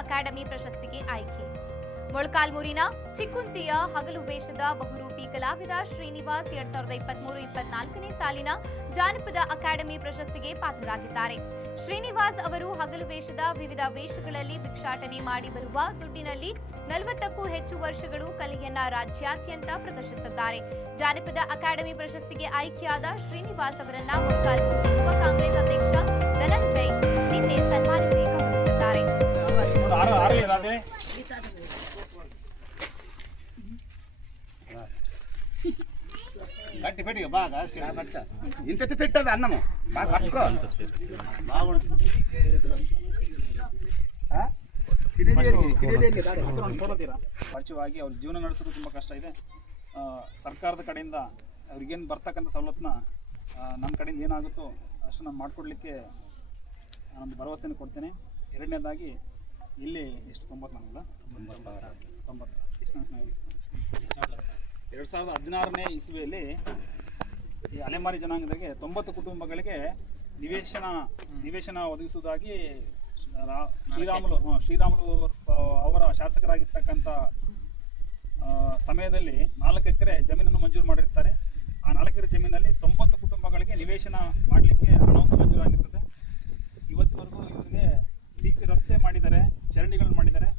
Academy ಪ್ರಶಸ್ತಿಗೆ ಆಯ್ಕೆ. ಮೊಳಕಾಲ್ಮೂರಿನ ಚಿಕ್ಕುಂತಿಯ ಹಗಲು ವೇಷದ ಬಹುರೂಪಿ ಕಲಾವಿದ ಶ್ರೀನಿವಾಸ್ ಎರಡ್ ಸಾವಿರದ ಇಪ್ಪತ್ಮೂರು ಇಪ್ಪತ್ನಾಲ್ಕನೇ ಸಾಲಿನ ಜಾನಪದ ಅಕಾಡೆಮಿ ಪ್ರಶಸ್ತಿಗೆ ಪಾತ್ರರಾಗಿದ್ದಾರೆ. ಶ್ರೀನಿವಾಸ್ ಅವರು ಹಗಲು ವೇಷದ ವಿವಿಧ ವೇಷಗಳಲ್ಲಿ ಭಿಕ್ಷಾಟನೆ ಮಾಡಿ ಬರುವ ದುಡ್ಡಿನಲ್ಲಿ ನಲವತ್ತಕ್ಕೂ ಹೆಚ್ಚು ವರ್ಷಗಳು ಕಲೆಯನ್ನ ರಾಜ್ಯಾದ್ಯಂತ ಪ್ರದರ್ಶಿಸಿದ್ದಾರೆ. ಜಾನಪದ ಅಕಾಡೆಮಿ ಪ್ರಶಸ್ತಿಗೆ ಆಯ್ಕೆಯಾದ ಶ್ರೀನಿವಾಸ್ ಅವರನ್ನ ಮೊಳಕಾಲ್ಮೂರು గట్టి పెట్టి బాగా ఇంత తిట్టదు అన్నము బాగా పట్టుకో బాగుంది ಪರಿಚಯವಾಗಿ ಅವ್ರ ಜೀವನ ನಡೆಸೋದು ತುಂಬ ಕಷ್ಟ ಇದೆ ಆ, ಸರ್ಕಾರದ ಕಡೆಯಿಂದ ಅವ್ರಿಗೇನು ಬರ್ತಕ್ಕಂಥ ಸವಲತ್ತನ್ನ ನಮ್ಮ ಕಡೆಯಿಂದ ಏನಾಗುತ್ತೋ ಅಷ್ಟು ನಾನು ಮಾಡಿಕೊಡ್ಲಿಕ್ಕೆ ನಾನು ಭರವಸೆಯನ್ನು ಕೊಡ್ತೇನೆ ಎರಡನೇದಾಗಿ ಇಲ್ಲಿ ಎಷ್ಟು ತೊಂಬತ್ತು ನಾನಲ್ಲ ಎರಡು ಸಾವಿರದ ಹದಿನಾರನೇ ಇಸ್ವಿಯಲ್ಲಿ ಈ ಅಲೆಮಾರಿ ಜನಾಂಗದರಿಗೆ ತೊಂಬತ್ತು ಕುಟುಂಬಗಳಿಗೆ ನಿವೇಶನ ನಿವೇಶನ ಒದಗಿಸುವುದಾಗಿ ಶ್ರೀರಾಮುಲು ಶ್ರೀರಾಮುಲು ಅವರ ಶಾಸಕರಾಗಿರ್ತಕ್ಕಂಥ ಸಮಯದಲ್ಲಿ ನಾಲ್ಕು ಎಕರೆ ಜಮೀನನ್ನು ಮಂಜೂರು ಮಾಡಿರ್ತಾರೆ. ಆ ನಾಲ್ಕು ಎಕರೆ ಜಮೀನಲ್ಲಿ ತೊಂಬತ್ತು ಕುಟುಂಬಗಳಿಗೆ ನಿವೇಶನ ಮಾಡಲಿಕ್ಕೆ ಹಣವನ್ನು ಮಂಜೂರಾಗಿರ್ತದೆ. ಇವತ್ತಿವರೆಗೂ ಇವರಿಗೆ ಸಿ ಸಿ ರಸ್ತೆ ಮಾಡಿದ್ದಾರೆ, ಚರಂಡಿಗಳನ್ನು ಮಾಡಿದ್ದಾರೆ.